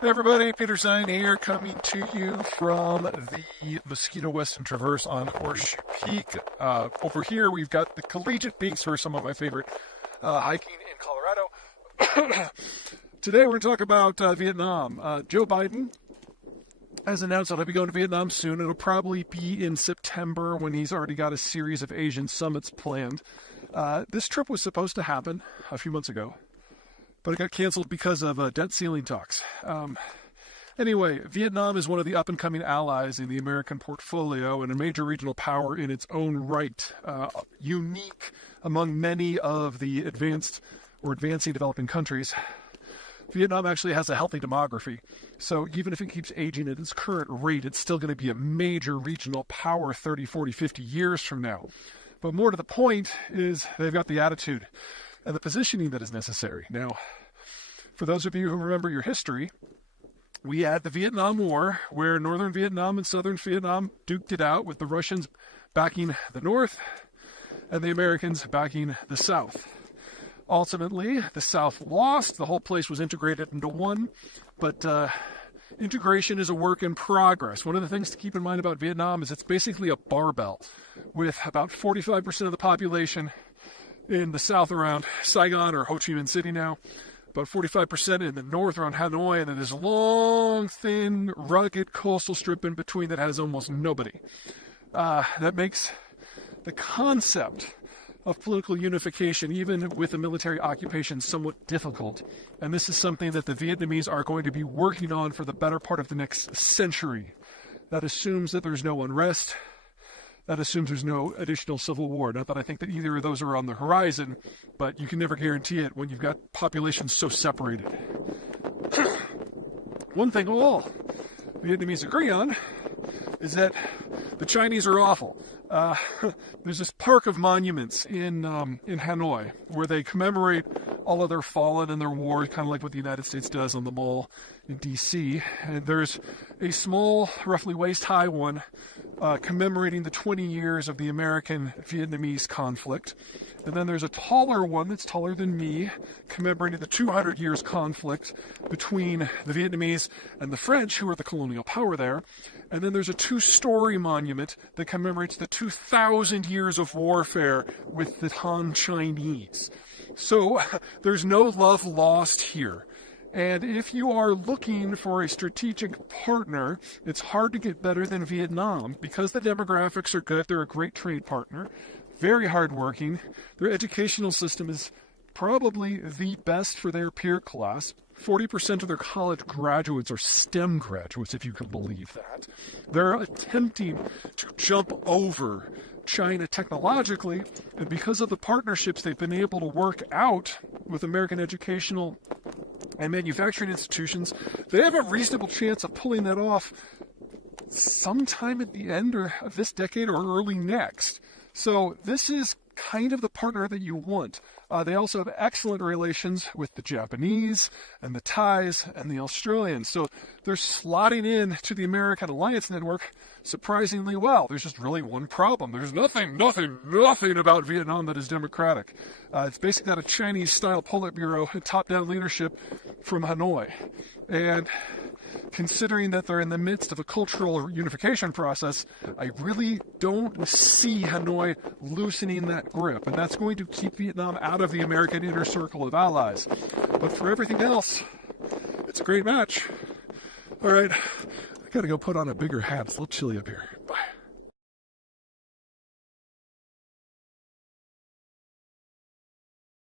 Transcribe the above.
Hey everybody, Peter Zeihan here, coming to you from the Mosquito Western Traverse on Horseshoe Peak. Over here, we've got the Collegiate Peaks for some of my favorite hiking in Colorado. Today, we're going to talk about Vietnam. Joe Biden has announced that he'll be going to Vietnam soon. It'll probably be in September when he's already got a series of Asian summits planned. This trip was supposed to happen a few months ago, but it got canceled because of debt ceiling talks. Anyway, Vietnam is one of the up-and-coming allies in the American portfolio and a major regional power in its own right, unique among many of the advanced or advancing developing countries. Vietnam actually has a healthy demography, so even if it keeps aging at its current rate, it's still going to be a major regional power 30, 40, 50 years from now. But more to the point is they've got the attitude and the positioning that is necessary. Now, for those of you who remember your history, we had the Vietnam War, where northern Vietnam and southern Vietnam duked it out with the Russians backing the north and the Americans backing the south. Ultimately, the South lost. The whole place was integrated into one, but integration is a work in progress. One of the things to keep in mind about Vietnam is it's basically a barbell, with about 45% of the population in the south around Saigon or Ho Chi Minh City now, about 45% in the north around Hanoi, and then this long, thin, rugged coastal strip in between that has almost nobody. That makes the concept of political unification, even with a military occupation, somewhat difficult. And this is something that the Vietnamese are going to be working on for the better part of the next century. That assumes that there's no unrest. That assumes there's no additional civil war. Not that I think that either of those are on the horizon, but you can never guarantee it when you've got populations so separated. One thing all Vietnamese agree on is that the Chinese are awful. There's this park of monuments in Hanoi where they commemorate all of their fallen in their war, kind of like what the United States does on the Mall in D.C. And there's a small, roughly waist-high one commemorating the 20 years of the American-Vietnamese conflict. And then there's a taller one that's taller than me, commemorating the 200 years conflict between the Vietnamese and the French, who were the colonial power there. And then there's a two-story monument that commemorates the 2,000 years of warfare with the Han Chinese. So there's no love lost here. And if you are looking for a strategic partner, it's hard to get better than Vietnam because the demographics are good. They're a great trade partner, very hardworking. Their educational system is probably the best for their peer class. 40% of their college graduates are STEM graduates, if you can believe that. They're attempting to jump over China technologically, and because of the partnerships they've been able to work out with American educational and manufacturing institutions, they have a reasonable chance of pulling that off sometime at the end of this decade or early next. So this is kind of the partner that you want. They also have excellent relations with the Japanese and the Thais and the Australians. So they're slotting in to the American alliance network surprisingly well. There's just really one problem. There's nothing about Vietnam that is democratic. It's basically got a Chinese-style Politburo and top-down leadership from Hanoi. And considering that they're in the midst of a cultural unification process, I really don't see Hanoi loosening that grip, and that's going to keep Vietnam out of the American inner circle of allies. But for everything else, it's a great match. All right, I gotta go put on a bigger hat. It's a little chilly up here.